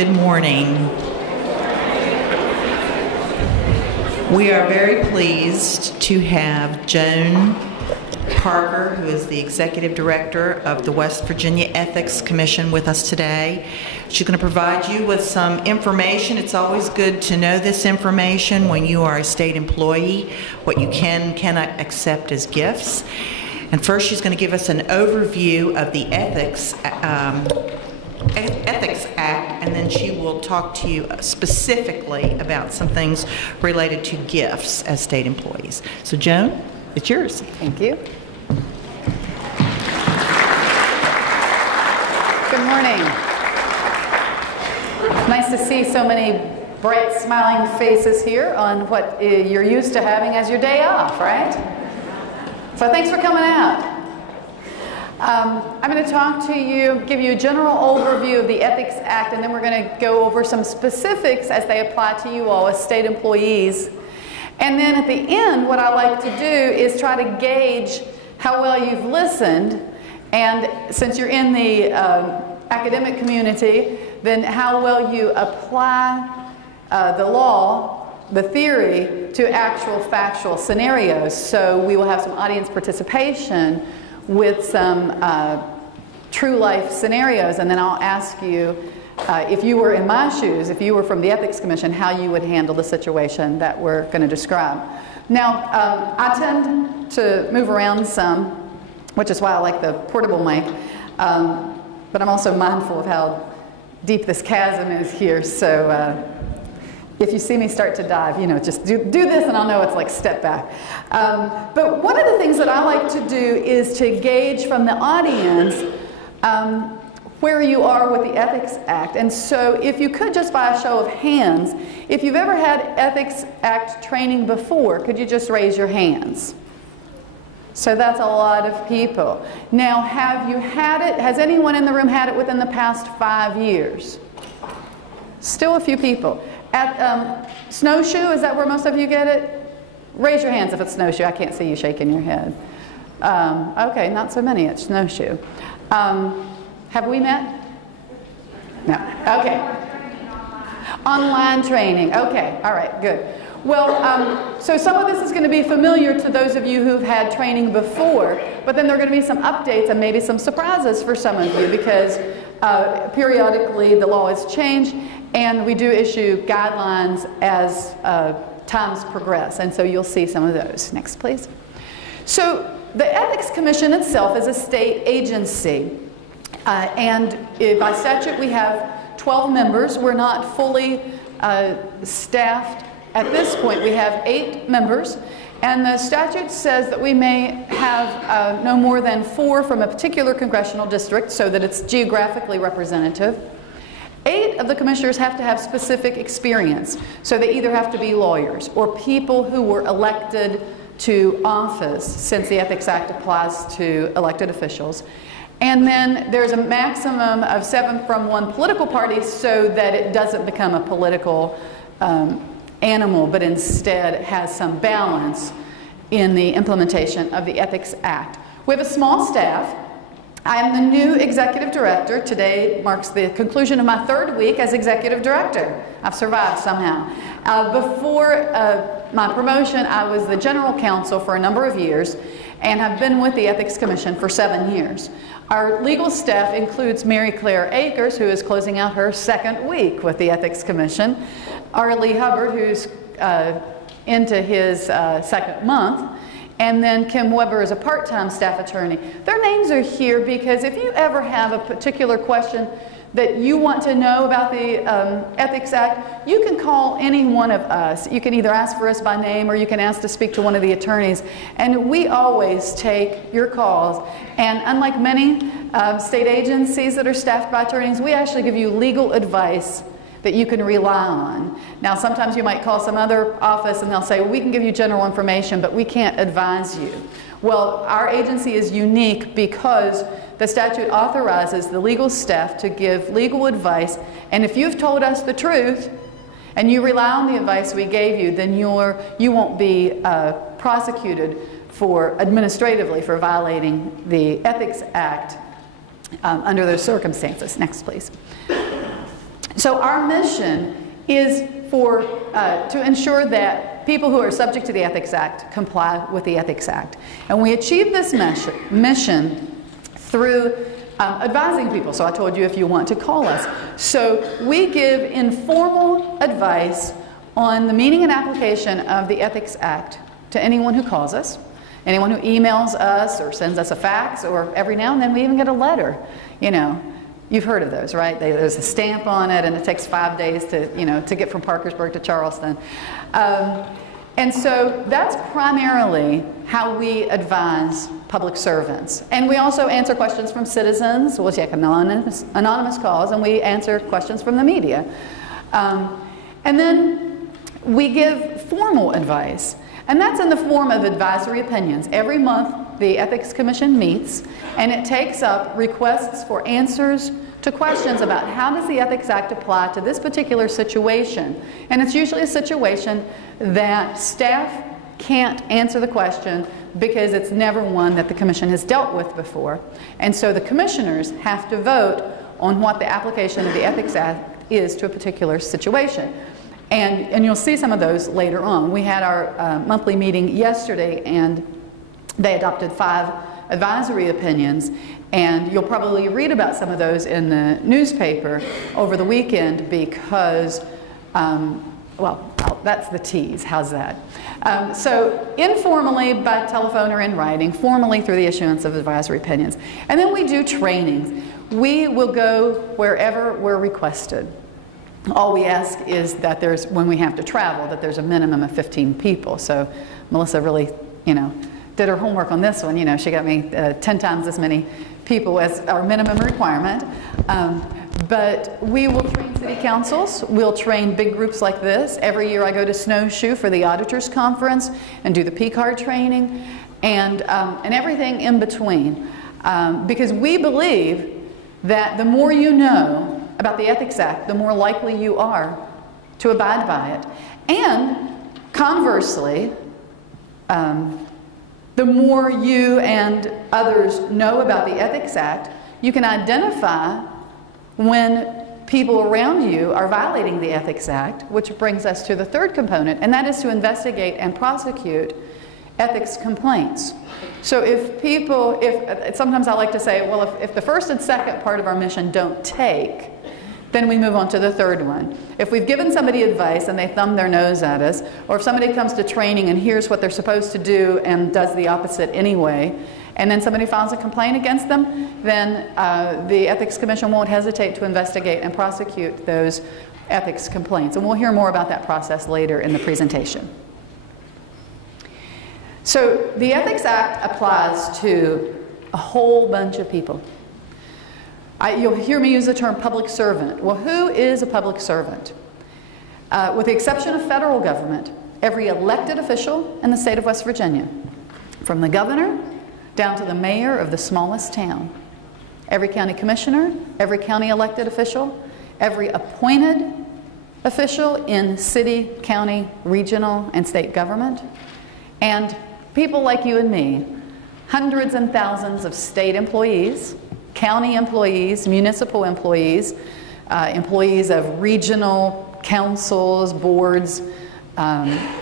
Good morning. We are very pleased to have Joan Parker, who is the Executive Director of the West Virginia Ethics Commission, with us today. She's going to provide you with some information. It's always good to know this information when you are a state employee, what you can and cannot accept as gifts. And first, she's going to give us an overview of the Ethics Act, and then she will talk to you specifically about some things related to gifts as state employees. So, Joan, it's yours. Thank you. Good morning. Nice to see so many bright, smiling faces here on what you're used to having as your day off, right? So thanks for coming out. I'm going to talk to you, give you a general overview of the Ethics Act, and then we're going to go over some specifics as they apply to you all as state employees. And then at the end, what I like to do is try to gauge how well you've listened, and since you're in the academic community, then how well you apply the law, the theory, to actual factual scenarios. So we will have some audience participation with some true life scenarios, and then I'll ask you if you were in my shoes, if you were from the Ethics Commission, how you would handle the situation that we're going to describe. Now, I tend to move around some, which is why I like the portable mic, but I'm also mindful of how deep this chasm is here, so if you see me start to dive, you know, just do this and I'll know it's like step back. But one of the things that I like to do is to gauge from the audience where you are with the Ethics Act. And so if you could, just by a show of hands, if you've ever had Ethics Act training before, could you just raise your hands? So that's a lot of people. Now, have you had it, has anyone in the room had it within the past 5 years? Still a few people. At Snowshoe, is that where most of you get it? Raise your hands if it's Snowshoe. I can't see you shaking your head. Okay, not so many at Snowshoe. Have we met? No. Okay. Online training. Okay. All right. Good. Well, so some of this is going to be familiar to those of you who've had training before, but then there are going to be some updates and maybe some surprises for some of you, because periodically the law has changed, and we do issue guidelines as times progress, and so you'll see some of those. Next, please. So the Ethics Commission itself is a state agency, and by statute we have 12 members. We're not fully staffed at this point. We have 8 members, and the statute says that we may have no more than 4 from a particular congressional district so that it's geographically representative. 8 of the commissioners have to have specific experience, so they either have to be lawyers or people who were elected to office, since the Ethics Act applies to elected officials. And then there's a maximum of 7 from one political party, so that it doesn't become a political animal, but instead has some balance in the implementation of the Ethics Act. We have a small staff. I am the new executive director. Today marks the conclusion of my 3rd week as executive director. I've survived somehow. Before my promotion, I was the general counsel for a number of years and have been with the Ethics Commission for 7 years. Our legal staff includes Mary Claire Akers, who is closing out her 2nd week with the Ethics Commission, Arlie Hubbard, who's into his 2nd month, and then Kim Weber is a part-time staff attorney. Their names are here because if you ever have a particular question that you want to know about the Ethics Act, you can call any one of us. You can either ask for us by name or you can ask to speak to one of the attorneys. And we always take your calls. And unlike many state agencies that are staffed by attorneys, we actually give you legal advice that you can rely on. Now, sometimes you might call some other office and they'll say, well, we can give you general information, but we can't advise you. Well, our agency is unique because the statute authorizes the legal staff to give legal advice, and if you've told us the truth and you rely on the advice we gave you, then you won't be prosecuted administratively for violating the Ethics Act under those circumstances. Next, please. So our mission is to ensure that people who are subject to the Ethics Act comply with the Ethics Act. And we achieve this mission through advising people. So I told you if you want to call us. So we give informal advice on the meaning and application of the Ethics Act to anyone who calls us, anyone who emails us or sends us a fax, or every now and then we even get a letter. You know, you've heard of those, right? There's a stamp on it, and it takes 5 days to get from Parkersburg to Charleston. And so that's primarily how we advise public servants. And we also answer questions from citizens. We'll take anonymous calls, and we answer questions from the media. And then we give formal advice. And that's in the form of advisory opinions. Every month, the Ethics Commission meets, and it takes up requests for answers to questions about how does the Ethics Act apply to this particular situation. And it's usually a situation that staff can't answer the question because it's never one that the Commission has dealt with before. And so the commissioners have to vote on what the application of the Ethics Act is to a particular situation. And you'll see some of those later on. We had our monthly meeting yesterday, and they adopted 5 advisory opinions, and you'll probably read about some of those in the newspaper over the weekend because, well, that's the tease. How's that? So informally by telephone or in writing, formally through the issuance of advisory opinions. And then we do trainings. We will go wherever we're requested. All we ask is that there's, when we have to travel, that there's a minimum of 15 people. So Melissa really, did her homework on this one. She got me 10 times as many people as our minimum requirement. But we will train city councils. We'll train big groups like this. Every year I go to Snowshoe for the Auditors Conference and do the P-card training and everything in between. Because we believe that the more you know about the Ethics Act, the more likely you are to abide by it. And conversely, the more you and others know about the Ethics Act, you can identify when people around you are violating the Ethics Act, which brings us to the third component, and that is to investigate and prosecute ethics complaints. So sometimes I like to say, well, if the first and second part of our mission don't take, then we move on to the third one. If we've given somebody advice and they thumb their nose at us, or if somebody comes to training and hears what they're supposed to do and does the opposite anyway, and then somebody files a complaint against them, then the Ethics Commission won't hesitate to investigate and prosecute those ethics complaints. And we'll hear more about that process later in the presentation. So the Ethics Act applies to a whole bunch of people. You'll hear me use the term public servant. Well, who is a public servant? With the exception of federal government, every elected official in the state of West Virginia, from the governor down to the mayor of the smallest town, every county commissioner, every county elected official, every appointed official in city, county, regional, and state government, and people like you and me, hundreds and thousands of state employees, county employees, municipal employees, employees of regional councils, boards,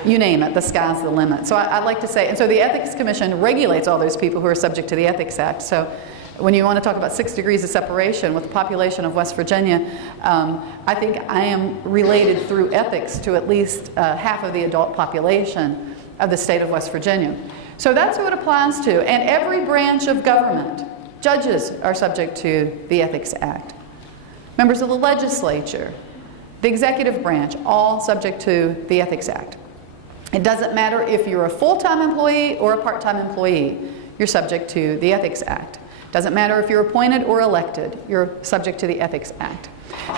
you name it, the sky's the limit. So I'd like to say, and so the Ethics Commission regulates all those people who are subject to the Ethics Act. So when you want to talk about 6 degrees of separation with the population of West Virginia, I think I am related through ethics to at least half of the adult population of the state of West Virginia. So that's who it applies to. And every branch of government, judges are subject to the Ethics Act. Members of the legislature, the executive branch, all subject to the Ethics Act. It doesn't matter if you're a full-time employee or a part-time employee, you're subject to the Ethics Act. Doesn't matter if you're appointed or elected, you're subject to the Ethics Act.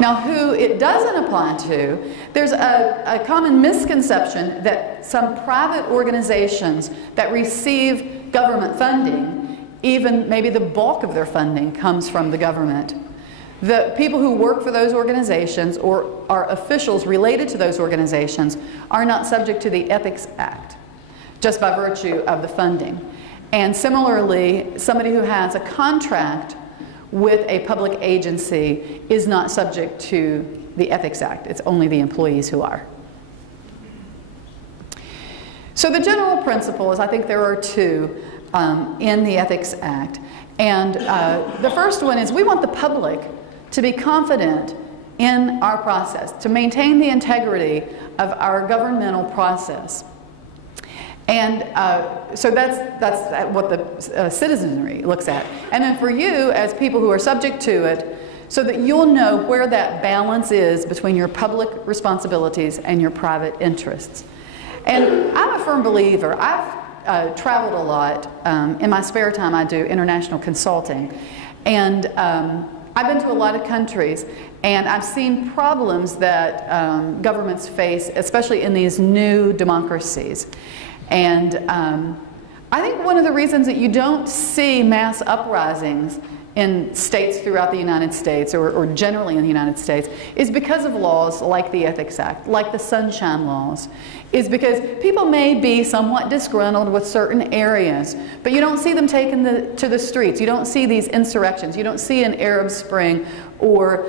Now, who it doesn't apply to, there's a common misconception that some private organizations that receive government funding, even maybe the bulk of their funding comes from the government. The people who work for those organizations or are officials related to those organizations are not subject to the Ethics Act, just by virtue of the funding. And similarly, somebody who has a contract with a public agency is not subject to the Ethics Act. It's only the employees who are. So the general principles, I think there are two in the Ethics Act. And the first one is we want the public to be confident in our process, to maintain the integrity of our governmental process. And so that's what the citizenry looks at. And then for you, as people who are subject to it, so that you'll know where that balance is between your public responsibilities and your private interests. And I'm a firm believer. I've traveled a lot. In my spare time, I do international consulting. And I've been to a lot of countries, and I've seen problems that governments face, especially in these new democracies. And I think one of the reasons that you don't see mass uprisings in states throughout the United States, or generally in the United States, is because of laws like the Ethics Act, like the Sunshine Laws, is because people may be somewhat disgruntled with certain areas, but you don't see them taken to the streets. You don't see these insurrections. You don't see an Arab Spring or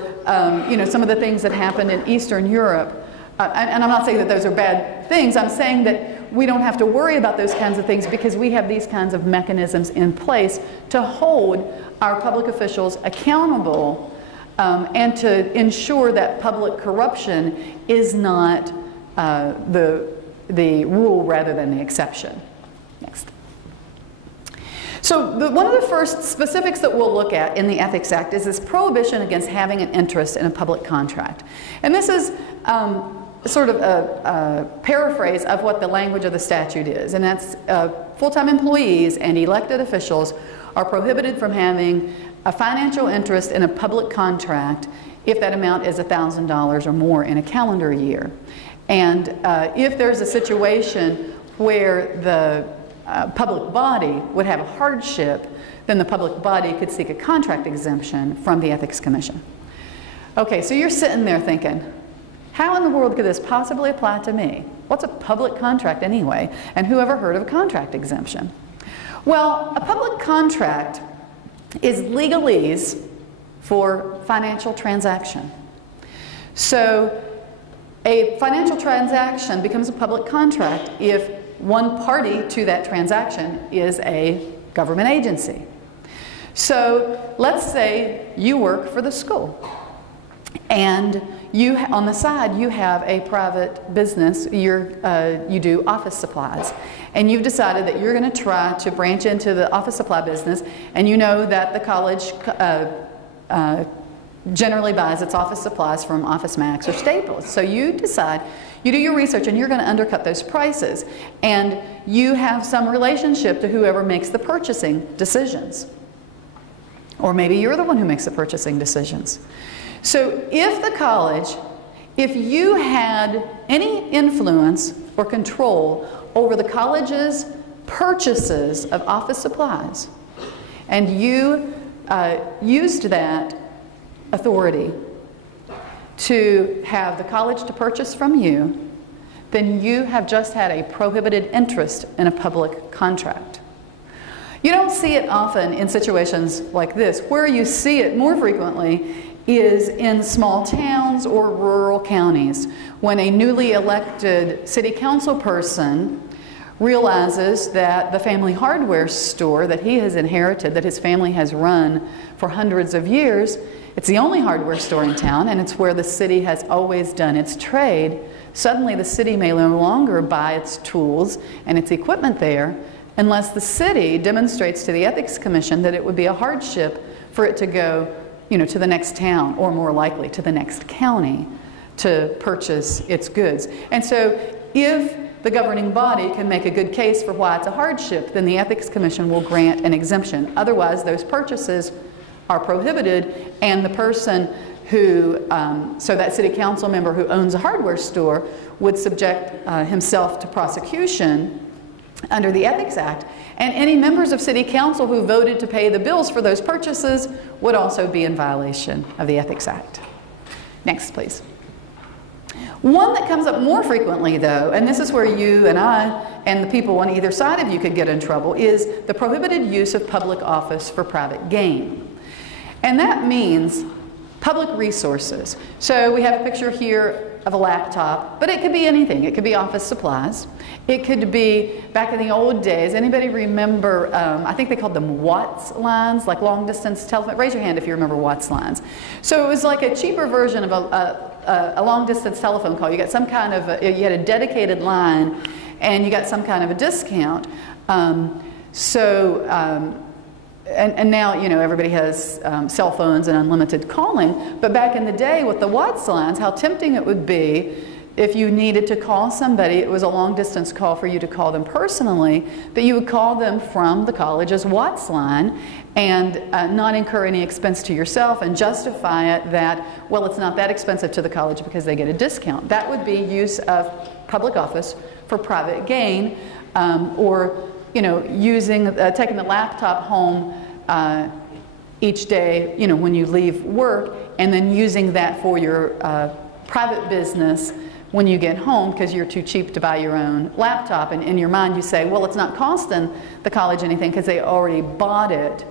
you know, some of the things that happened in Eastern Europe. And I'm not saying that those are bad things. I'm saying that we don't have to worry about those kinds of things because we have these kinds of mechanisms in place to hold our public officials accountable and to ensure that public corruption is not the rule rather than the exception. Next. So one of the first specifics that we'll look at in the Ethics Act is this prohibition against having an interest in a public contract. And this is sort of a paraphrase of what the language of the statute is, and that's full-time employees and elected officials are prohibited from having a financial interest in a public contract if that amount is $1,000 or more in a calendar year. And if there's a situation where the public body would have a hardship, then the public body could seek a contract exemption from the Ethics Commission. Okay, so you're sitting there thinking, how in the world could this possibly apply to me? What's a public contract anyway? And who ever heard of a contract exemption? Well, a public contract is legalese for financial transaction. So a financial transaction becomes a public contract if one party to that transaction is a government agency. So let's say you work for the school, and you, on the side, you have a private business. You do office supplies, and you've decided that you're going to try to branch into the office supply business, and you know that the college generally buys its office supplies from Office Max or Staples. So you decide, you do your research, and you're going to undercut those prices, and you have some relationship to whoever makes the purchasing decisions. Or maybe you're the one who makes the purchasing decisions. So if the college, if you had any influence or control over the college's purchases of office supplies, and you used that authority to have the college to purchase from you, then you have just had a prohibited interest in a public contract. You don't see it often in situations like this. Where you see it more frequently is in small towns or rural counties, when a newly elected city council person realizes that the family hardware store that he has inherited, that his family has run for hundreds of years, it's the only hardware store in town, and it's where the city has always done its trade. Suddenly the city may no longer buy its tools and its equipment there unless the city demonstrates to the Ethics Commission that it would be a hardship for it to go, you know, to the next town, or more likely to the next county, to purchase its goods. And so if the governing body can make a good case for why it's a hardship, then the Ethics Commission will grant an exemption. Otherwise, those purchases are prohibited, and the person who, so that city council member who owns a hardware store would subject himself to prosecution under the Ethics Act, and any members of city council who voted to pay the bills for those purchases would also be in violation of the Ethics Act. Next, please. One that comes up more frequently, though, and this is where you and I and the people on either side of you could get in trouble, is the prohibited use of public office for private gain. And that means Public resources. So we have a picture here of a laptop, but it could be anything. It could be office supplies. It could be, back in the old days, anybody remember, I think they called them Watts lines, like long distance telephone? Raise your hand if you remember Watts lines. So it was like a cheaper version of a long distance telephone call. You got some kind of, you had a dedicated line and you got some kind of a discount. And now, you know, everybody has cell phones and unlimited calling. But back in the day with the Watts lines, how tempting it would be if you needed to call somebody. It was a long distance call for you to call them personally, but you would call them from the college's Watts line and not incur any expense to yourself and justify it that, well, it's not that expensive to the college because they get a discount. That would be use of public office for private gain, or, you know, taking the laptop home each day, you know, when you leave work, and then using that for your private business when you get home because you're too cheap to buy your own laptop. And in your mind you say, well, it's not costing the college anything because they already bought it,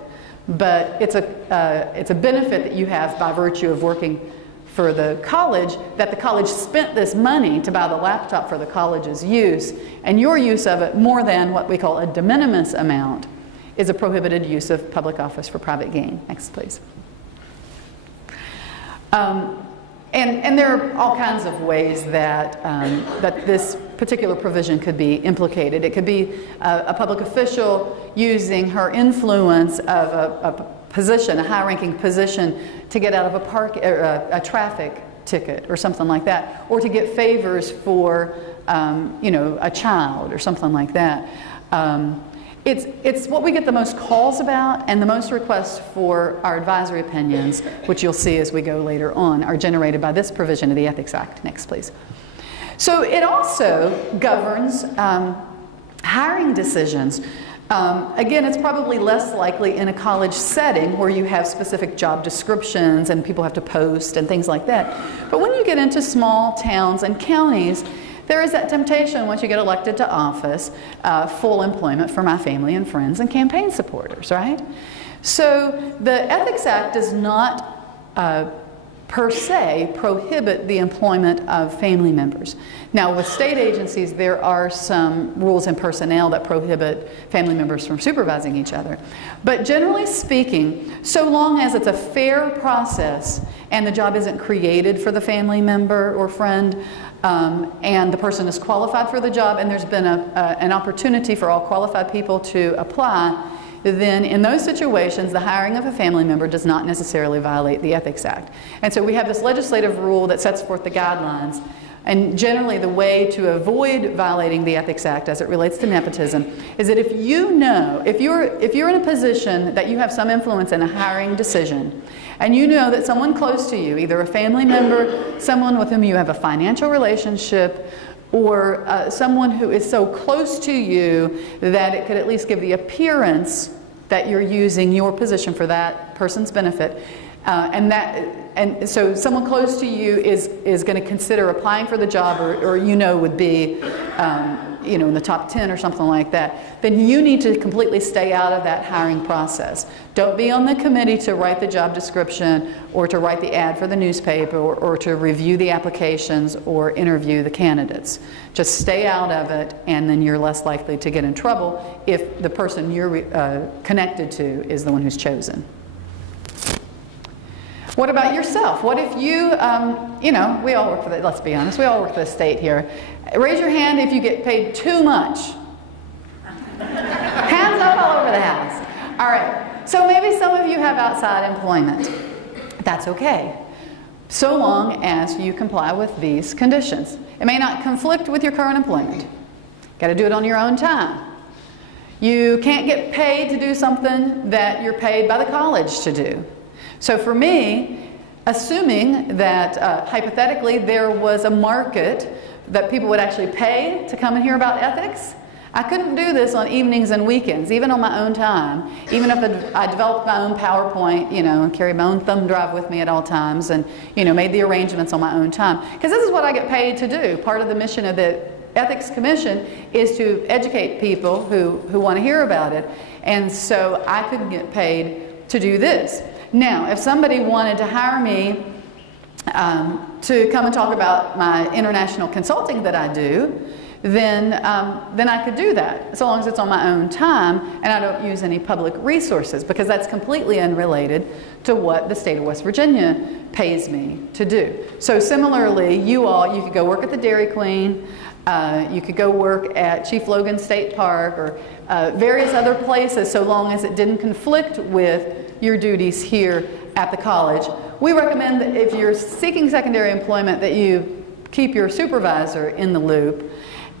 but it's a benefit that you have by virtue of working for the college, that the college spent this money to buy the laptop for the college's use, and your use of it, more than what we call a de minimis amount, is a prohibited use of public office for private gain. Next, please. And there are all kinds of ways that, that this particular provision could be implicated. It could be a public official using her influence of a position, a high-ranking position, to get out of a traffic ticket or something like that, or to get favors for, you know, a child or something like that. It's what we get the most calls about, and the most requests for our advisory opinions, which you'll see as we go later on, are generated by this provision of the Ethics Act. Next, please. So it also governs hiring decisions. Again, it's probably less likely in a college setting where you have specific job descriptions and people have to post and things like that. But when you get into small towns and counties, there is that temptation once you get elected to office, full employment for my family and friends and campaign supporters, right? So the Ethics Act does not per se prohibit the employment of family members. Now with state agencies there are some rules and personnel that prohibit family members from supervising each other. But generally speaking, so long as it's a fair process and the job isn't created for the family member or friend, and the person is qualified for the job and there's been an opportunity for all qualified people to apply, then in those situations the hiring of a family member does not necessarily violate the Ethics Act. And so we have this legislative rule that sets forth the guidelines, and generally the way to avoid violating the Ethics Act as it relates to nepotism is that if you know, if you're in a position that you have some influence in a hiring decision, and you know that someone close to you, either a family member, someone with whom you have a financial relationship, or someone who is so close to you that it could at least give the appearance that you're using your position for that person's benefit, and so someone close to you is going to consider applying for the job, or you know would be you know, in the top 10 or something like that, then you need to completely stay out of that hiring process. Don't be on the committee to write the job description or to write the ad for the newspaper or to review the applications or interview the candidates. Just stay out of it, and then you're less likely to get in trouble if the person you're connected to is the one who's chosen. What about yourself? What if you, you know, we all work for the, let's be honest, we all work for the state here. Raise your hand if you get paid too much. Hands up all over the house. All right, so maybe some of you have outside employment. That's okay, so long as you comply with these conditions. It may not conflict with your current employment. Got to do it on your own time. You can't get paid to do something that you're paid by the college to do. So for me, assuming that hypothetically there was a market that people would actually pay to come and hear about ethics, I couldn't do this on evenings and weekends, even on my own time, even if I developed my own PowerPoint, you know, and carried my own thumb drive with me at all times, and, you know, made the arrangements on my own time. Because this is what I get paid to do. Part of the mission of the Ethics Commission is to educate people who want to hear about it, and so I couldn't get paid to do this. Now, if somebody wanted to hire me to come and talk about my international consulting that I do, then I could do that, so long as it's on my own time and I don't use any public resources, because that's completely unrelated to what the state of West Virginia pays me to do. So similarly, you could go work at the Dairy Queen, you could go work at Chief Logan State Park, or various other places, so long as it didn't conflict with your duties here at the college. We recommend that if you're seeking secondary employment, that you keep your supervisor in the loop.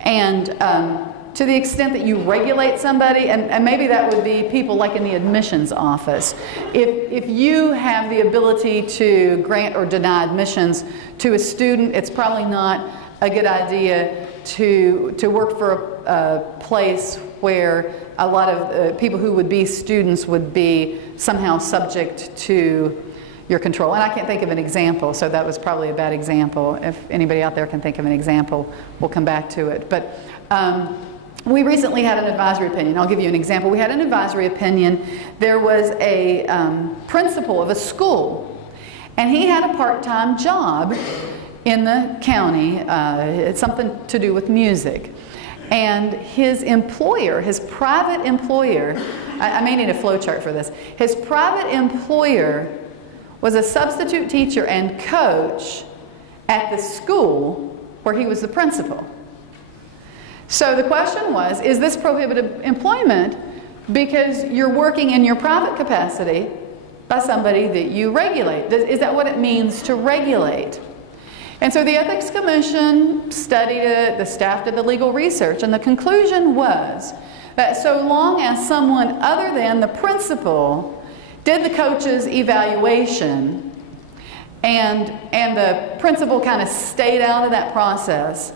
And to the extent that you regulate somebody, and maybe that would be people like in the admissions office, if you have the ability to grant or deny admissions to a student, it's probably not a good idea to work for a place where a lot of people who would be students would be somehow subject to your control. And I can't think of an example, so that was probably a bad example. If anybody out there can think of an example, we'll come back to it. But we recently had an advisory opinion. I'll give you an example. We had an advisory opinion. There was a principal of a school, and he had a part-time job in the county. It's something to do with music. And his employer, his private employer, I may need a flow chart for this. His private employer was a substitute teacher and coach at the school where he was the principal. So the question was, is this prohibited employment because you're working in your private capacity by somebody that you regulate? Is that what it means to regulate? And so the Ethics Commission studied it, the staff did the legal research, and the conclusion was that so long as someone other than the principal did the coach's evaluation and the principal kind of stayed out of that process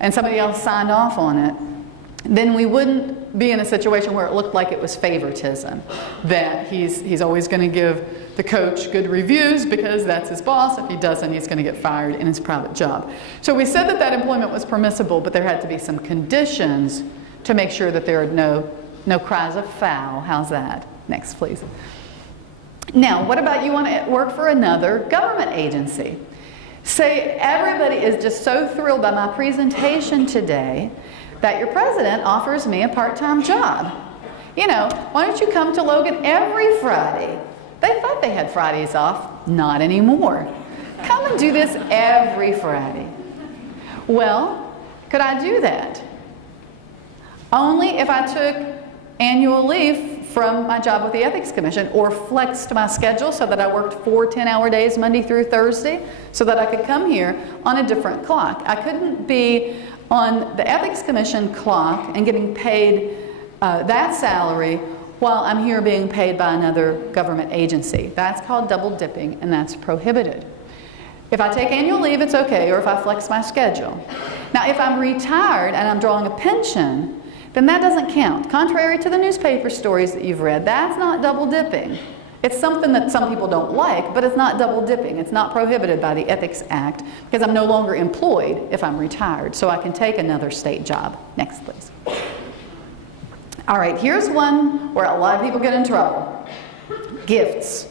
and somebody else signed off on it, then we wouldn't be in a situation where it looked like it was favoritism, that he's always going to give the coach good reviews because that's his boss. If he doesn't, he's going to get fired in his private job. So we said that employment was permissible, but there had to be some conditions to make sure that there are no cries of foul. How's that? Next, please. Now, what about you want to work for another government agency? Say everybody is just so thrilled by my presentation today that your president offers me a part-time job. You know, why don't you come to Logan every Friday? They thought they had Fridays off. Not anymore. Come and do this every Friday. Well, could I do that? Only if I took annual leave from my job with the Ethics Commission, or flexed my schedule so that I worked 4 10-hour days Monday through Thursday so that I could come here on a different clock. I couldn't be on the Ethics Commission clock and getting paid that salary while I'm here being paid by another government agency. That's called double dipping, and that's prohibited. If I take annual leave, it's okay, or if I flex my schedule. Now, if I'm retired and I'm drawing a pension, then that doesn't count. Contrary to the newspaper stories that you've read, that's not double dipping. It's something that some people don't like, but it's not double dipping. It's not prohibited by the Ethics Act because I'm no longer employed if I'm retired, so I can take another state job. Next, please. All right, here's one where a lot of people get in trouble. Gifts.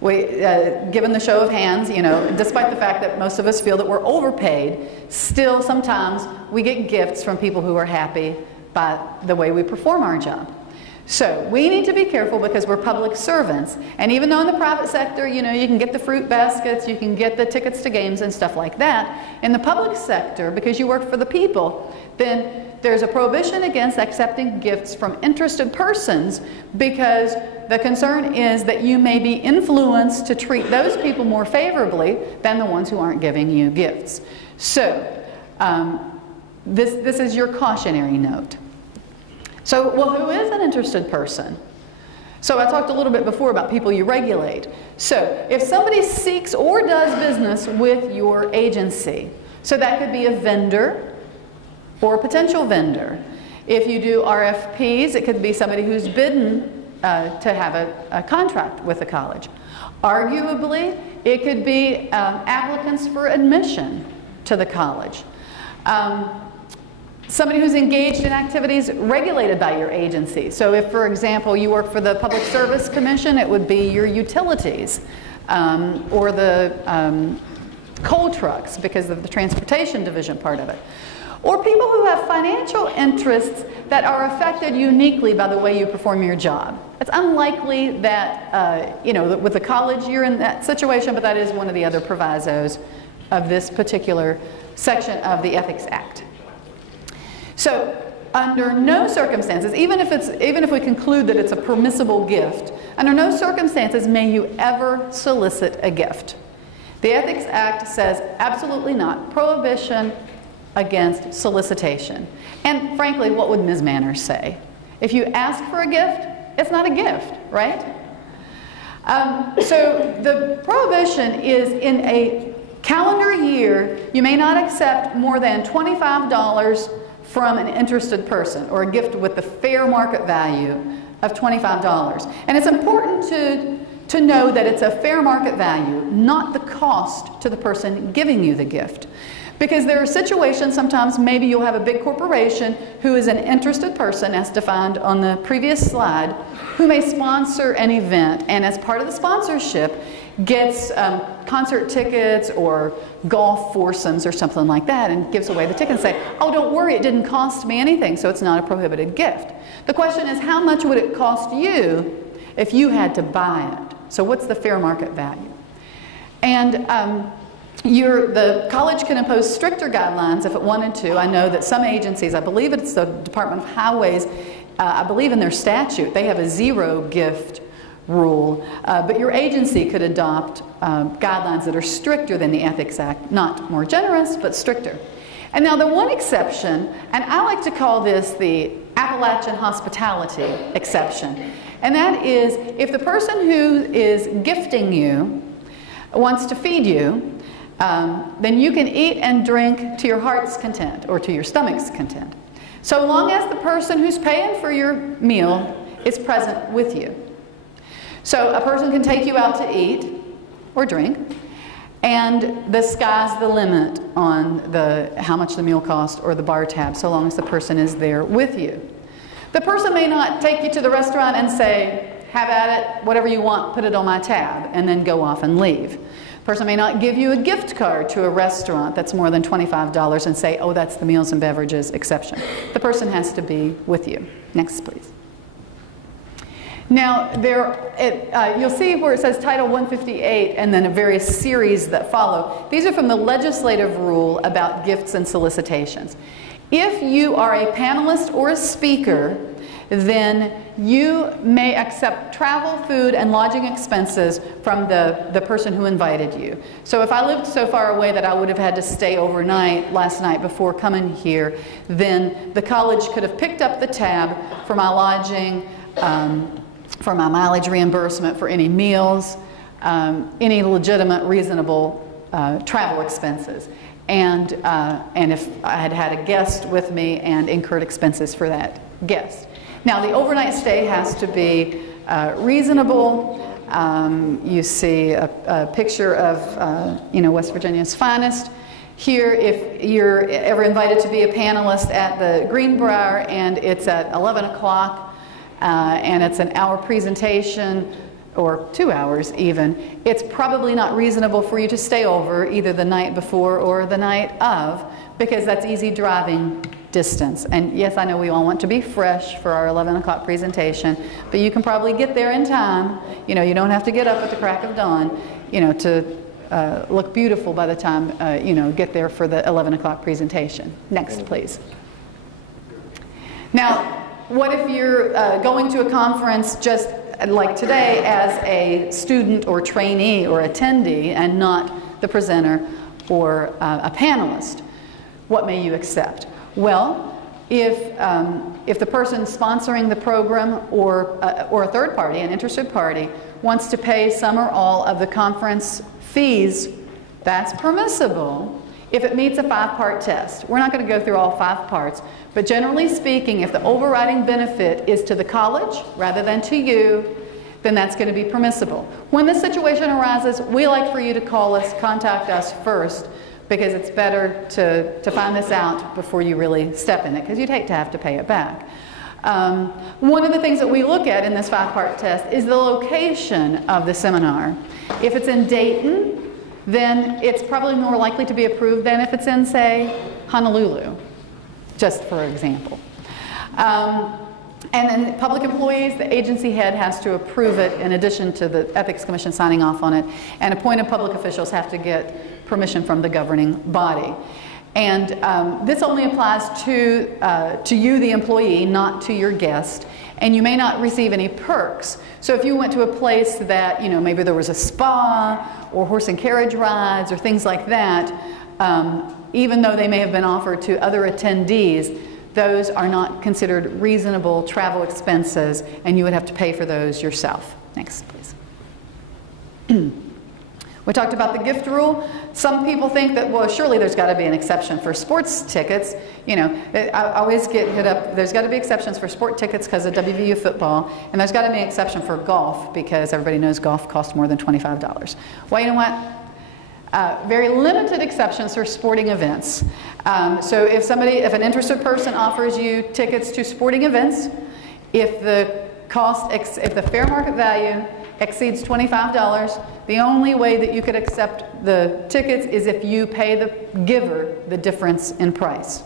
Given the show of hands, you know, despite the fact that most of us feel that we're overpaid, still sometimes we get gifts from people who are happy by the way we perform our job. So we need to be careful because we're public servants, and even though in the private sector, you know, you can get the fruit baskets, you can get the tickets to games and stuff like that, in the public sector, because you work for the people, then there's a prohibition against accepting gifts from interested persons, because the concern is that you may be influenced to treat those people more favorably than the ones who aren't giving you gifts. So this is your cautionary note. So, well, who is an interested person? So I talked a little bit before about people you regulate. So if somebody seeks or does business with your agency, so that could be a vendor or a potential vendor. If you do RFPs, it could be somebody who's bidden to have a contract with the college. Arguably, it could be applicants for admission to the college. Somebody who's engaged in activities regulated by your agency. So if, for example, you work for the Public Service Commission, it would be your utilities, or the coal trucks because of the transportation division part of it. Or people who have financial interests that are affected uniquely by the way you perform your job. It's unlikely that, you know, with the college you're in that situation, but that is one of the other provisos of this particular section of the Ethics Act. So, under no circumstances, even if we conclude that it's a permissible gift, under no circumstances may you ever solicit a gift. The Ethics Act says absolutely not. Prohibition against solicitation. And frankly, what would Ms. Manners say? If you ask for a gift, it's not a gift, right? So the prohibition is in a calendar year, you may not accept more than $25 from an interested person, or a gift with the fair market value of $25. And it's important to know that it's a fair market value, not the cost to the person giving you the gift. Because there are situations, sometimes maybe you'll have a big corporation who is an interested person, as defined on the previous slide, who may sponsor an event, and as part of the sponsorship gets concert tickets or golf foursomes or something like that, and gives away the ticket and say, oh, don't worry, it didn't cost me anything, so it's not a prohibited gift. The question is, how much would it cost you if you had to buy it? So what's the fair market value? And the college can impose stricter guidelines if it wanted to. I know that some agencies, I believe it's the Department of Highways, I believe in their statute, they have a zero gift rule, but your agency could adopt guidelines that are stricter than the Ethics Act, not more generous, but stricter. And now the one exception, and I like to call this the Appalachian hospitality exception, and that is if the person who is gifting you wants to feed you, then you can eat and drink to your heart's content or to your stomach's content, so long as the person who's paying for your meal is present with you. So a person can take you out to eat or drink, and the sky's the limit on how much the meal costs or the bar tab, so long as the person is there with you. The person may not take you to the restaurant and say, have at it, whatever you want, put it on my tab, and then go off and leave. The person may not give you a gift card to a restaurant that's more than $25 and say, oh, that's the meals and beverages exception. The person has to be with you. Next, please. Now, you'll see where it says Title 158 and then a various series that follow. These are from the legislative rule about gifts and solicitations. If you are a panelist or a speaker, then you may accept travel, food, and lodging expenses from the person who invited you. So if I lived so far away that I would have had to stay overnight last night before coming here, then the college could have picked up the tab for my lodging, for my mileage reimbursement, for any meals, any legitimate, reasonable travel expenses. And if I had had a guest with me and incurred expenses for that guest. Now, the overnight stay has to be reasonable. You see a picture of West Virginia's finest. Here, if you're ever invited to be a panelist at the Greenbrier and it's at 11 o'clock and it's an hour presentation, or 2 hours even, it's probably not reasonable for you to stay over either the night before or the night of, because that's easy driving distance. And yes, I know we all want to be fresh for our 11 o'clock presentation, but you can probably get there in time. You don't have to get up at the crack of dawn, to look beautiful by the time, get there for the 11 o'clock presentation. Next, please. Now, what if you're going to a conference just like today as a student or trainee or attendee and not the presenter or a panelist? What may you accept? Well, if the person sponsoring the program or a third party, an interested party, wants to pay some or all of the conference fees, that's permissible if it meets a 5-part test. We're not going to go through all 5 parts, but generally speaking, if the overriding benefit is to the college rather than to you, then that's going to be permissible. When this situation arises, we like for you to call us, contact us first, because it's better to find this out before you really step in it, because you'd hate to have to pay it back. One of the things that we look at in this 5-part test is the location of the seminar. If it's in Dayton, then it's probably more likely to be approved than if it's in, say, Honolulu, just for example. And then public employees, the agency head has to approve it in addition to the Ethics Commission signing off on it, and appointed public officials have to get permission from the governing body. And this only applies to you, the employee, not to your guest, and you may not receive any perks. So if you went to a place that, you know, maybe there was a spa or horse and carriage rides or things like that, even though they may have been offered to other attendees, those are not considered reasonable travel expenses, and you would have to pay for those yourself. Next, please. We talked about the gift rule. Some people think that, well, surely there's got to be an exception for sports tickets. You know, I always get hit up, there's got to be exceptions for sport tickets because of WVU football, and there's got to be an exception for golf because everybody knows golf costs more than $25. Well, you know what? Very limited exceptions for sporting events. So if an interested person offers you tickets to sporting events, if the fair market value exceeds $25, the only way that you could accept the tickets is if you pay the giver the difference in price.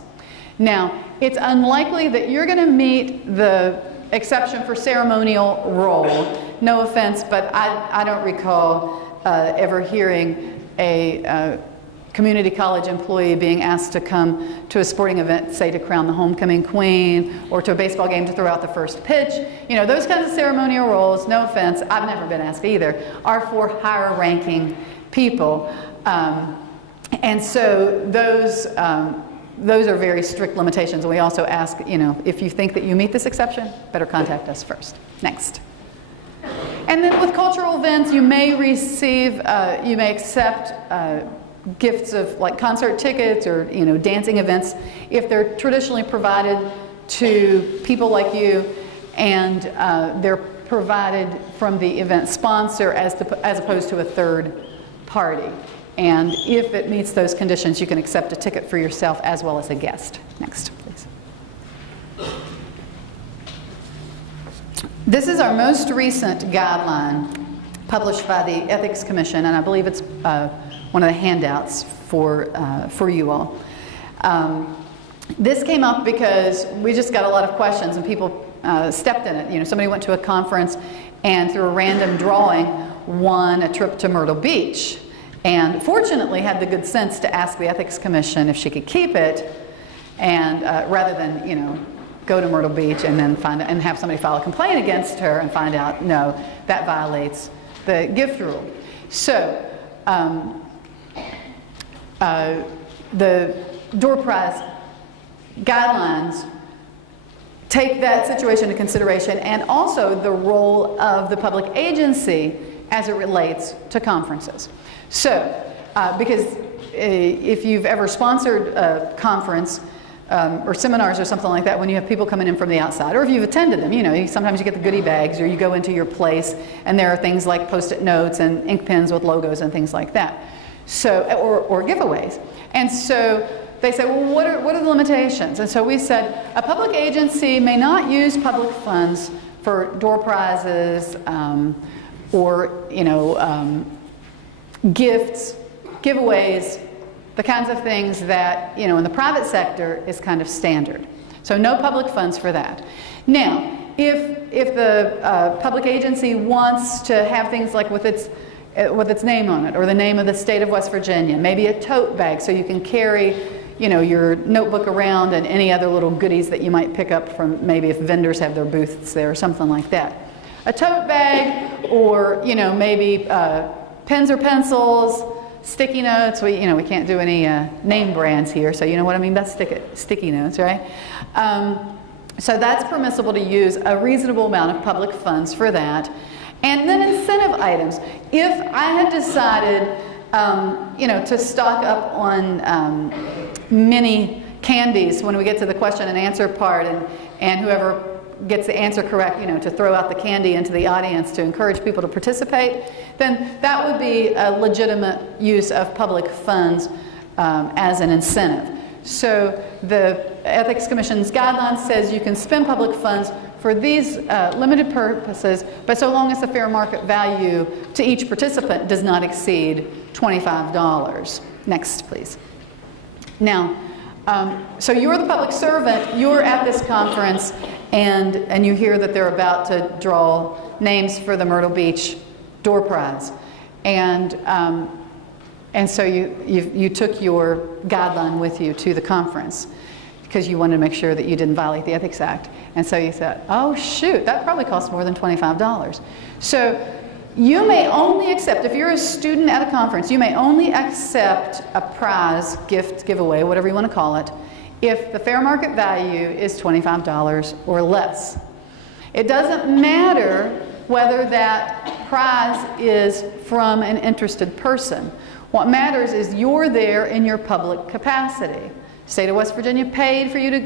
Now, it's unlikely that you're going to meet the exception for ceremonial role. No offense, but I don't recall ever hearing a community college employee being asked to come to a sporting event, say to crown the homecoming queen, or to a baseball game to throw out the first pitch. You know, those kinds of ceremonial roles, no offense, I've never been asked either, are for higher ranking people. And so those are very strict limitations. And we also ask, you know, if you think that you meet this exception, better contact us first. Next. And then with cultural events, you may receive, you may accept gifts of like concert tickets or, you know, dancing events if they're traditionally provided to people like you, and they're provided from the event sponsor as opposed to a third party. And if it meets those conditions, you can accept a ticket for yourself as well as a guest. Next, please. This is our most recent guideline published by the Ethics Commission, and I believe it's one of the handouts for you all. This came up because we just got a lot of questions and people stepped in it. You know, somebody went to a conference and through a random drawing won a trip to Myrtle Beach, and fortunately had the good sense to ask the Ethics Commission if she could keep it, and rather than, you know, go to Myrtle Beach and then and have somebody file a complaint against her and find out, no, that violates the gift rule. So the door prize guidelines take that situation into consideration, and also the role of the public agency as it relates to conferences. So, because if you've ever sponsored a conference or seminars or something like that, when you have people coming in from the outside, or if you've attended them, you know, sometimes you get the goodie bags, or you go into your place and there are things like Post-it notes and ink pens with logos and things like that. So, or giveaways. And so they say, well, what are the limitations? And so we said, a public agency may not use public funds for door prizes or, you know, gifts, giveaways, the kinds of things that, you know, in the private sector is kind of standard. So no public funds for that. Now, if the public agency wants to have things like with its name on it, or the name of the state of West Virginia, maybe a tote bag so you can carry, you know, your notebook around and any other little goodies that you might pick up from maybe if vendors have their booths there or something like that. A tote bag, or, you know, maybe pens or pencils, sticky notes. We can't do any name brands here, so you know what I mean by sticky notes, right? So that's permissible to use a reasonable amount of public funds for that. And then incentive items. If I had decided, you know, to stock up on mini candies when we get to the question and answer part, and whoever gets the answer correct, you know, to throw out the candy into the audience to encourage people to participate, then that would be a legitimate use of public funds as an incentive. So the Ethics Commission's guidelines says you can spend public funds for these limited purposes, but so long as the fair market value to each participant does not exceed $25. Next, please. Now, so you're the public servant, you're at this conference, and you hear that they're about to draw names for the Myrtle Beach door prize. And so you took your guideline with you to the conference because you wanted to make sure that you didn't violate the Ethics Act. And so you said, oh shoot, that probably costs more than $25. So you may only accept, if you're a student at a conference, you may only accept a prize, gift, giveaway, whatever you want to call it, if the fair market value is $25 or less. It doesn't matter whether that prize is from an interested person. What matters is you're there in your public capacity. State of West Virginia paid for you to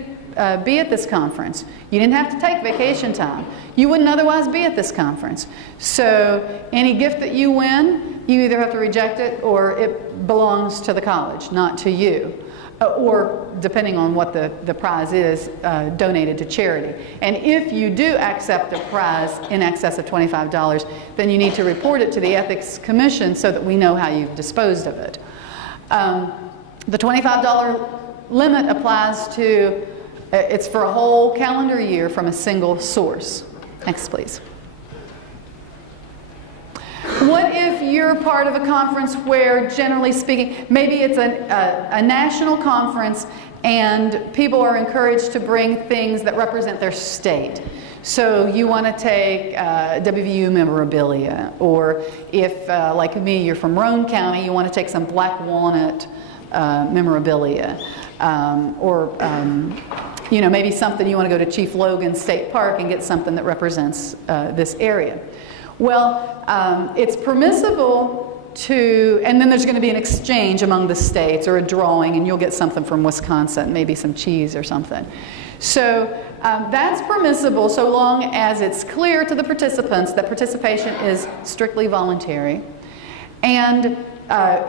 be at this conference. You didn't have to take vacation time. You wouldn't otherwise be at this conference. So any gift that you win, you either have to reject it or it belongs to the college, not to you. Or, depending on what the prize is, donated to charity. And if you do accept a prize in excess of $25, then you need to report it to the Ethics Commission so that we know how you've disposed of it. The $25 limit applies to, it's for a whole calendar year from a single source. Next, please. What if you're part of a conference where, generally speaking, maybe it's a national conference and people are encouraged to bring things that represent their state? So you want to take WVU memorabilia, or if, like me, you're from Roane County, you want to take some black walnut memorabilia, or you know, maybe something you want to go to Chief Logan State Park and get something that represents this area. Well, it's permissible to, and then there's going to be an exchange among the states or a drawing, and you'll get something from Wisconsin, maybe some cheese or something. So that's permissible so long as it's clear to the participants that participation is strictly voluntary. And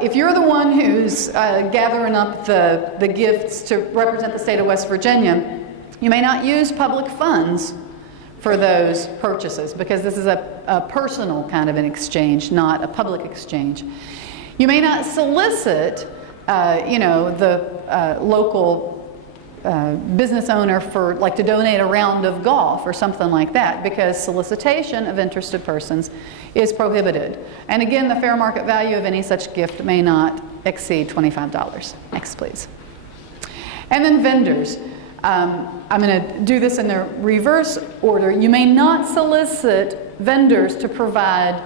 if you're the one who's gathering up the gifts to represent the state of West Virginia, you may not use public funds for those purchases, because this is a personal kind of an exchange, not a public exchange. You may not solicit, you know, the local business owner for, like, to donate a round of golf or something like that, because solicitation of interested persons is prohibited. And again, the fair market value of any such gift may not exceed $25. Next, please. And then vendors. I'm going to do this in the reverse order. You may not solicit vendors to provide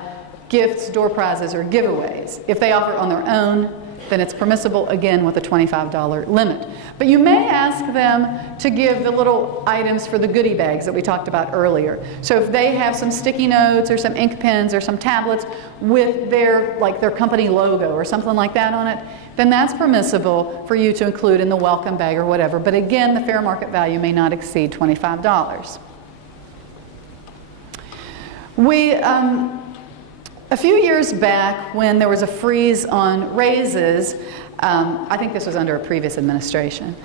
gifts, door prizes, or giveaways. If they offer on their own, then it's permissible, again, with a $25 limit. But you may ask them to give the little items for the goodie bags that we talked about earlier. So if they have some sticky notes or some ink pens or some tablets with their, like, their company logo or something like that on it, then that's permissible for you to include in the welcome bag or whatever. But again, the fair market value may not exceed $25. A few years back, when there was a freeze on raises, I think this was under a previous administration,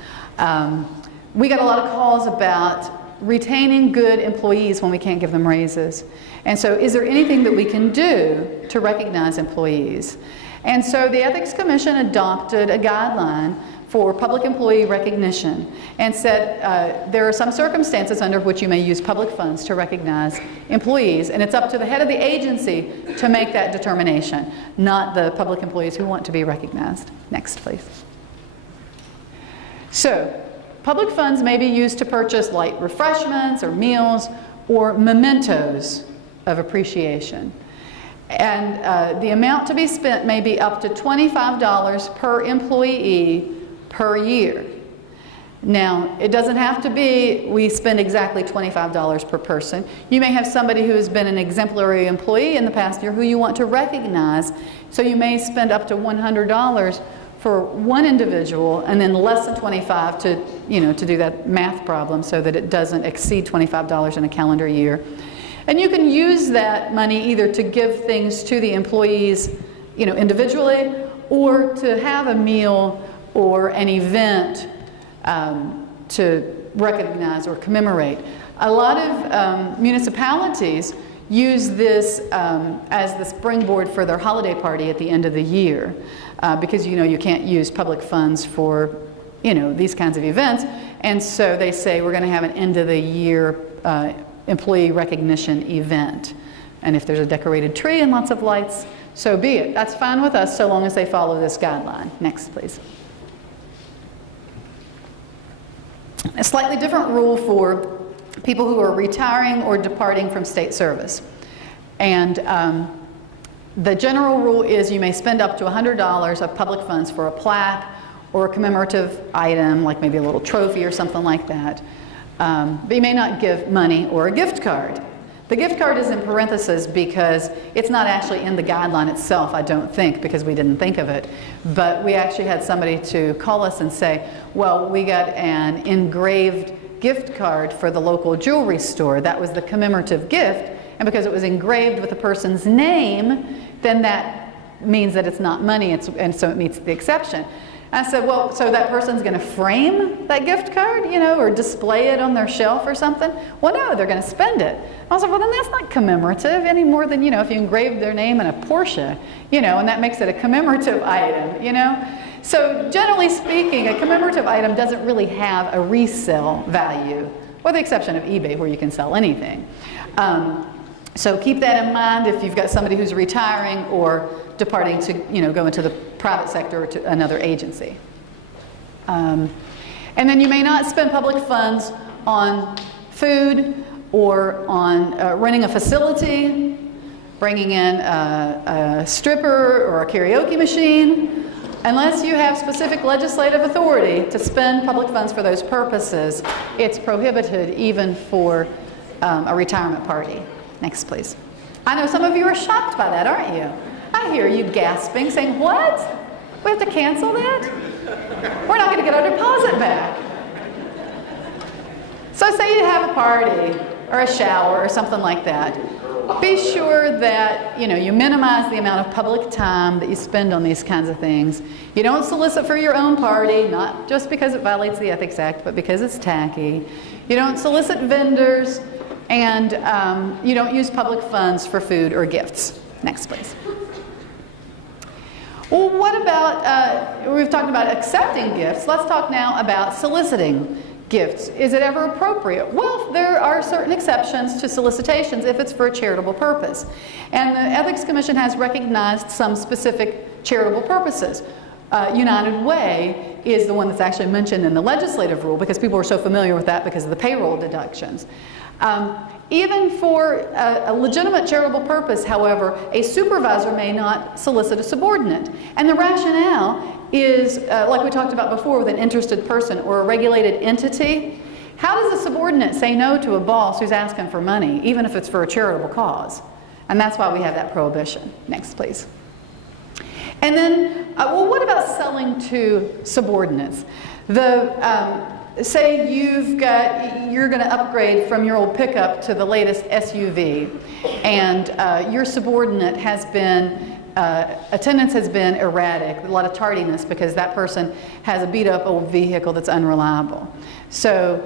we got a lot of calls about retaining good employees when we can't give them raises. And so, is there anything that we can do to recognize employees? And so the Ethics Commission adopted a guideline for public employee recognition and said there are some circumstances under which you may use public funds to recognize employees, and it's up to the head of the agency to make that determination, not the public employees who want to be recognized. Next, please. So, public funds may be used to purchase light refreshments or meals or mementos of appreciation. And the amount to be spent may be up to $25 per employee per year. Now, it doesn't have to be we spend exactly $25 per person. You may have somebody who has been an exemplary employee in the past year who you want to recognize, so you may spend up to $100 for one individual and then less than $25 to, you know, to do that math problem so that it doesn't exceed $25 in a calendar year. And you can use that money either to give things to the employees, you know, individually, or to have a meal or an event to recognize or commemorate. A lot of municipalities use this as the springboard for their holiday party at the end of the year, because you can't use public funds for these kinds of events, and so they say we're going to have an end of the year employee recognition event, and if there's a decorated tree and lots of lights, so be it. That's fine with us so long as they follow this guideline. Next, please. A slightly different rule for people who are retiring or departing from state service. And the general rule is you may spend up to $100 of public funds for a plaque or a commemorative item, like maybe a little trophy or something like that. But you may not give money or a gift card. The gift card is in parentheses because it's not actually in the guideline itself, I don't think, because we didn't think of it. But we actually had somebody to call us and say, well, we got an engraved gift card for the local jewelry store. That was the commemorative gift, and because it was engraved with the person's name, then that means that it's not money, and so it meets the exception. I said, well, so that person's going to frame that gift card, or display it on their shelf or something? Well, no, they're going to spend it. I was like, well, then that's not commemorative any more than, if you engraved their name in a Porsche, and that makes it a commemorative item, So generally speaking, a commemorative item doesn't really have a resale value, with the exception of eBay, where you can sell anything. So keep that in mind if you've got somebody who's retiring or departing to go into the private sector or to another agency. And then you may not spend public funds on food or on renting a facility, bringing in a stripper or a karaoke machine, unless you have specific legislative authority to spend public funds for those purposes. It's prohibited even for a retirement party. Next, please. I know some of you are shocked by that, aren't you? I hear you gasping, saying, what? We have to cancel that? We're not going to get our deposit back. So say you have a party or a shower or something like that. Be sure that you minimize the amount of public time that you spend on these kinds of things. You don't solicit for your own party, not just because it violates the Ethics Act, but because it's tacky. You don't solicit vendors, and you don't use public funds for food or gifts. Next, please. Well, what about, we've talked about accepting gifts. Let's talk now about soliciting gifts. Is it ever appropriate? Well, there are certain exceptions to solicitations if it's for a charitable purpose. And the Ethics Commission has recognized some specific charitable purposes. United Way is the one that's actually mentioned in the legislative rule because people are so familiar with that because of the payroll deductions. Even for a legitimate charitable purpose, however, a supervisor may not solicit a subordinate. And the rationale is, like we talked about before with an interested person or a regulated entity, how does a subordinate say no to a boss who's asking for money, even if it's for a charitable cause? And that's why we have that prohibition. Next, please. And then, well, what about selling to subordinates? Say you're going to upgrade from your old pickup to the latest SUV, and your subordinate has been, attendance has been erratic, a lot of tardiness because that person has a beat up old vehicle that's unreliable. So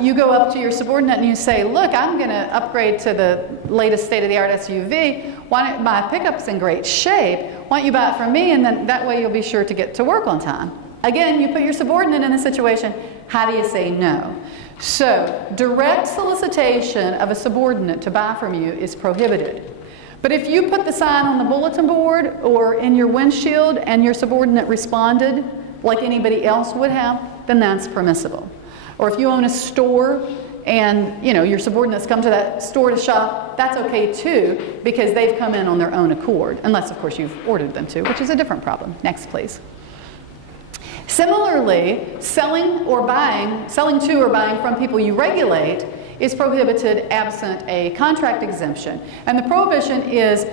you go up to your subordinate and you say, look, I'm going to upgrade to the latest state-of-the-art SUV. Why don't, my pickup's in great shape. Why don't you buy it from me, and then that way you'll be sure to get to work on time. Again, you put your subordinate in a situation. How do you say no? So, direct solicitation of a subordinate to buy from you is prohibited. But if you put the sign on the bulletin board or in your windshield and your subordinate responded like anybody else would have, then that's permissible. Or if you own a store and your subordinates come to that store to shop, that's okay too, because they've come in on their own accord, unless of course you've ordered them to, which is a different problem. Next, please. Similarly, selling to or buying from people you regulate is prohibited absent a contract exemption. And the prohibition is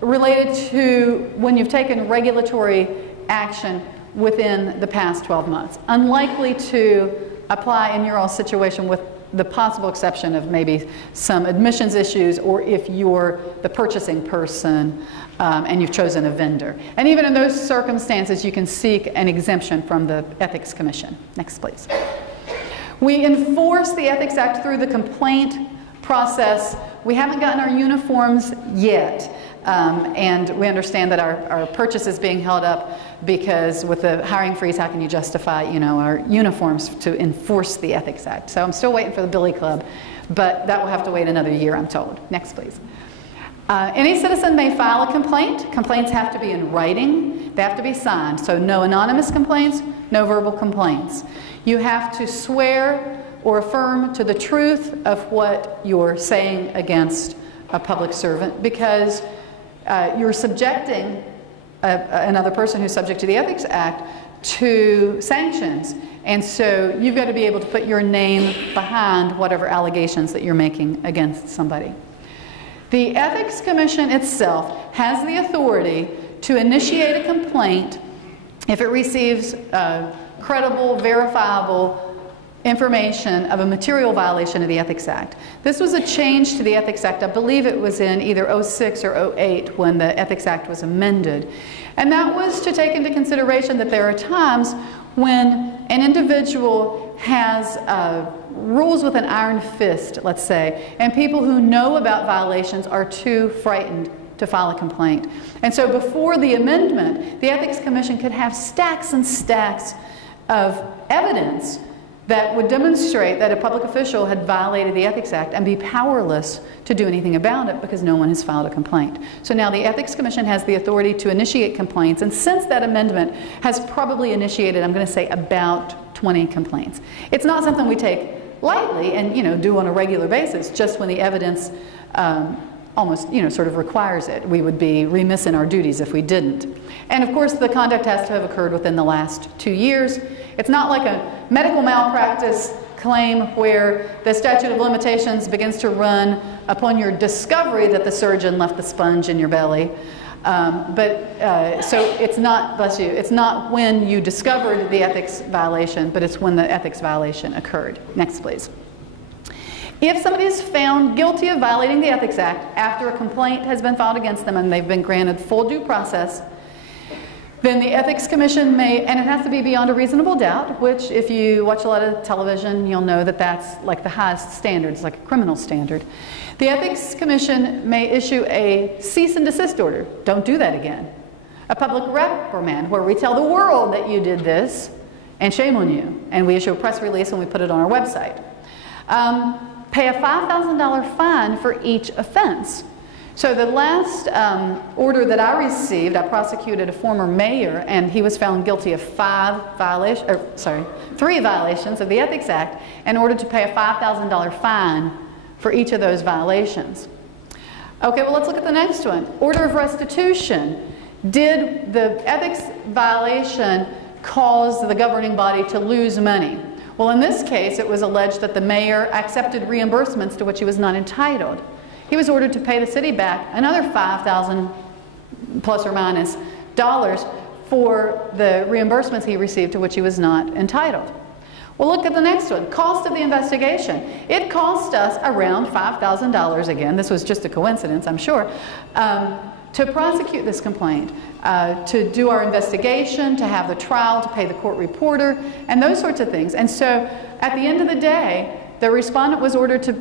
related to when you've taken regulatory action within the past 12 months. Unlikely to apply in your all situation with the possible exception of maybe some admissions issues or if you're the purchasing person and you've chosen a vendor. And even in those circumstances, you can seek an exemption from the Ethics Commission. Next, please. We enforce the Ethics Act through the complaint process. We haven't gotten our uniforms yet. And we understand that our purchase is being held up because with the hiring freeze, how can you justify, you know, our uniforms to enforce the Ethics Act? So I'm still waiting for the Billy Club, but that will have to wait another year, I'm told. Next, please. Any citizen may file a complaint. Complaints have to be in writing. They have to be signed. So no anonymous complaints, no verbal complaints. You have to swear or affirm to the truth of what you're saying against a public servant, because you're subjecting another person who's subject to the Ethics Act to sanctions. And so you've got to be able to put your name behind whatever allegations that you're making against somebody. The Ethics Commission itself has the authority to initiate a complaint if it receives credible, verifiable information of a material violation of the Ethics Act. This was a change to the Ethics Act. I believe it was in either 06 or 08 when the Ethics Act was amended. And that was to take into consideration that there are times when an individual has rules with an iron fist, let's say, and people who know about violations are too frightened to file a complaint. And so before the amendment, the Ethics Commission could have stacks and stacks of evidence that would demonstrate that a public official had violated the Ethics Act and be powerless to do anything about it because no one has filed a complaint. So now the Ethics Commission has the authority to initiate complaints, and since that amendment has probably initiated, I'm going to say, about 20 complaints. It's not something we take lightly and, you know, do on a regular basis, just when the evidence almost, you know, sort of requires it. We would be remiss in our duties if we didn't. And of course, the conduct has to have occurred within the last 2 years. It's not like a medical malpractice claim where the statute of limitations begins to run upon your discovery that the surgeon left the sponge in your belly. So it's not, bless you, it's not when you discovered the ethics violation, but it's when the ethics violation occurred. Next, please. If somebody is found guilty of violating the Ethics Act after a complaint has been filed against them and they've been granted full due process, then the Ethics Commission may, and it has to be beyond a reasonable doubt, which if you watch a lot of television, you'll know that that's like the highest standards, like a criminal standard. The Ethics Commission may issue a cease and desist order. Don't do that again. A public reprimand, where we tell the world that you did this, and shame on you. And we issue a press release and we put it on our website. Pay a $5,000 fine for each offense. So the last order that I received, I prosecuted a former mayor, and he was found guilty of 3 violations of the Ethics Act and ordered to pay a $5,000 fine for each of those violations. Okay, well, let's look at the next one. Order of restitution. Did the ethics violation cause the governing body to lose money? Well, in this case, it was alleged that the mayor accepted reimbursements to which he was not entitled. He was ordered to pay the city back another $5,000 plus or minus dollars for the reimbursements he received to which he was not entitled. Well, look at the next one. Cost of the investigation. It cost us around $5,000 again. This was just a coincidence, I'm sure, to prosecute this complaint, to do our investigation, to have the trial, to pay the court reporter, and those sorts of things. And so at the end of the day, the respondent was ordered to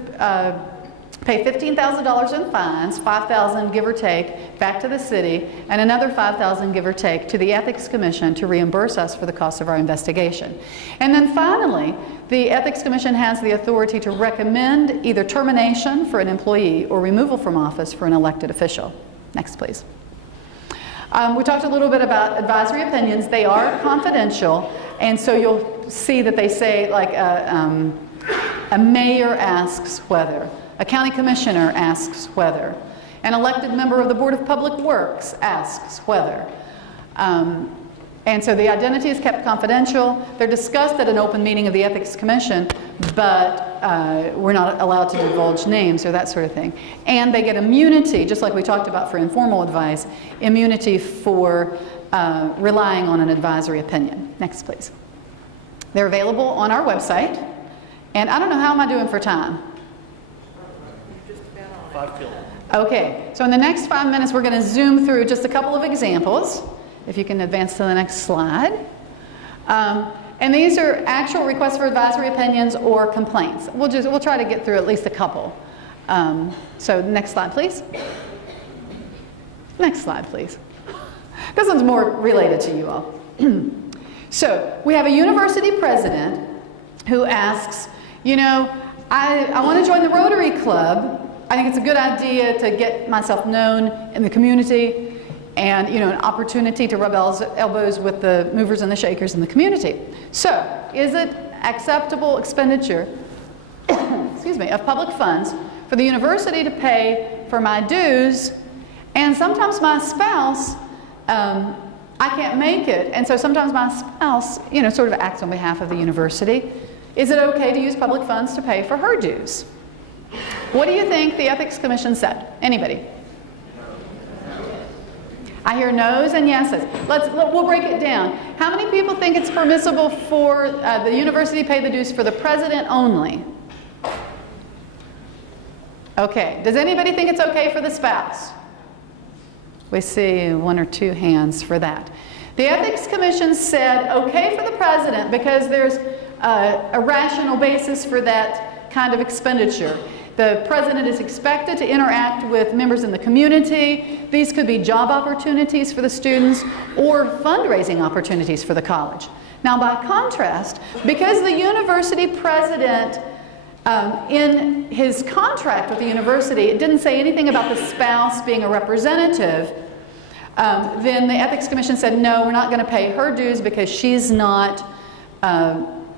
pay $15,000 in fines, $5,000 give or take, back to the city, and another $5,000 give or take to the Ethics Commission to reimburse us for the cost of our investigation. And then finally, the Ethics Commission has the authority to recommend either termination for an employee or removal from office for an elected official. Next, please. We talked a little bit about advisory opinions. They are confidential, and so you'll see that they say, like, a mayor asks whether, a county commissioner asks whether, an elected member of the Board of Public Works asks whether. And so the identity is kept confidential. They're discussed at an open meeting of the Ethics Commission, but we're not allowed to divulge names or that sort of thing. And they get immunity, just like we talked about for informal advice, immunity for relying on an advisory opinion. Next, please. They're available on our website. And I don't know, how am I doing for time? 5 till. Okay, so in the next 5 minutes, we're going to zoom through just a couple of examples. If you can advance to the next slide. And And these are actual requests for advisory opinions or complaints. We'll try to get through at least a couple. So next slide, please. Next slide, please. This one's more related to you all. So we have a university president who asks, you know, I want to join the Rotary Club. I think it's a good idea to get myself known in the community and, you know, an opportunity to rub elbows with the movers and the shakers in the community. So, is it acceptable expenditure excuse me, of public funds for the university to pay for my dues, and sometimes my spouse, I can't make it, and so sometimes my spouse, you know, sort of acts on behalf of the university. Is it okay to use public funds to pay for her dues? What do you think the Ethics Commission said? Anybody? I hear no's and yeses. We'll break it down. How many people think it's permissible for the university to pay the dues for the president only? Okay. Does anybody think it's okay for the spouse? We see one or two hands for that. The Ethics Commission said okay for the president because there's a rational basis for that kind of expenditure. The president is expected to interact with members in the community. These could be job opportunities for the students or fundraising opportunities for the college. Now, by contrast, because the university president, in his contract with the university, it didn't say anything about the spouse being a representative, then the Ethics Commission said, no, we're not going to pay her dues because she's not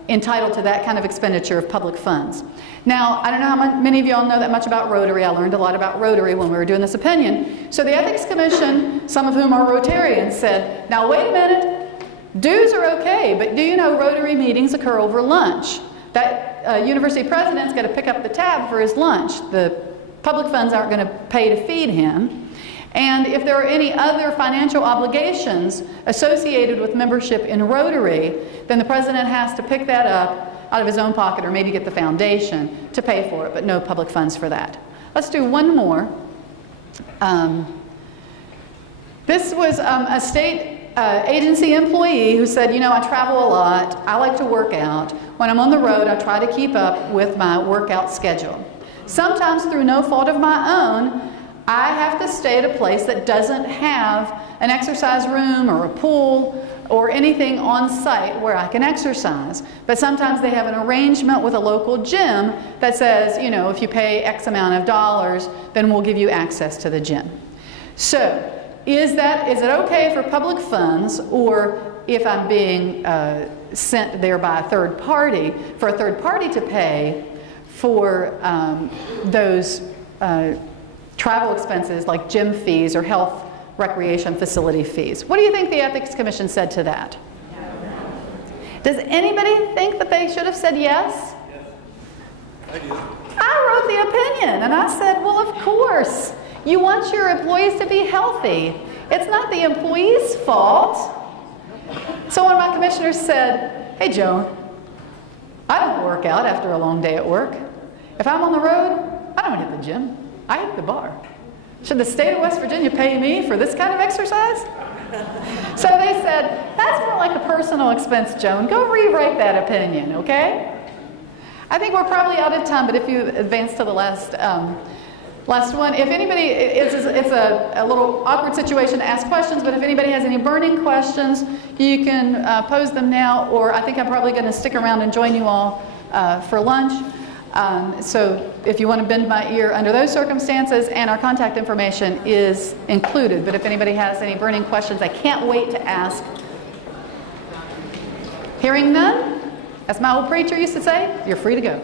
entitled to that kind of expenditure of public funds. Now, I don't know how many of you all know that much about Rotary. I learned a lot about Rotary when we were doing this opinion. So the Ethics Commission, some of whom are Rotarians, said, now wait a minute, dues are okay, but do you know Rotary meetings occur over lunch? That university president's got to pick up the tab for his lunch. The public funds aren't going to pay to feed him. And if there are any other financial obligations associated with membership in Rotary, then the president has to pick that up out of his own pocket or maybe get the foundation to pay for it, but no public funds for that. Let's do one more. This was a state agency employee who said, you know, I travel a lot, I like to work out. When I'm on the road, I try to keep up with my workout schedule. Sometimes through no fault of my own, I have to stay at a place that doesn't have an exercise room or a pool or anything on site where I can exercise. But sometimes they have an arrangement with a local gym that says, you know, if you pay X amount of dollars, then we'll give you access to the gym. So, is it okay for public funds, or if I'm being sent there by a third party, for a third party to pay for those travel expenses like gym fees or health recreation facility fees? What do you think the Ethics Commission said to that? Does anybody think that they should have said yes? Yes, I do. I wrote the opinion and I said, well, of course. You want your employees to be healthy. It's not the employee's fault. So one of my commissioners said, hey, Joan, I don't work out after a long day at work. If I'm on the road, I don't hit the gym. I hit the bar. Should the state of West Virginia pay me for this kind of exercise? So they said, that's more like a personal expense, Joan. Go rewrite that opinion, okay? I think we're probably out of time, but if you advance to the last one, if anybody, it's a little awkward situation to ask questions, but if anybody has any burning questions, you can pose them now, or I think I'm probably going to stick around and join you all for lunch. So if you want to bend my ear under those circumstances, and our contact information is included. But if anybody has any burning questions, I can't wait to ask. Hearing none, as my old preacher used to say, you're free to go.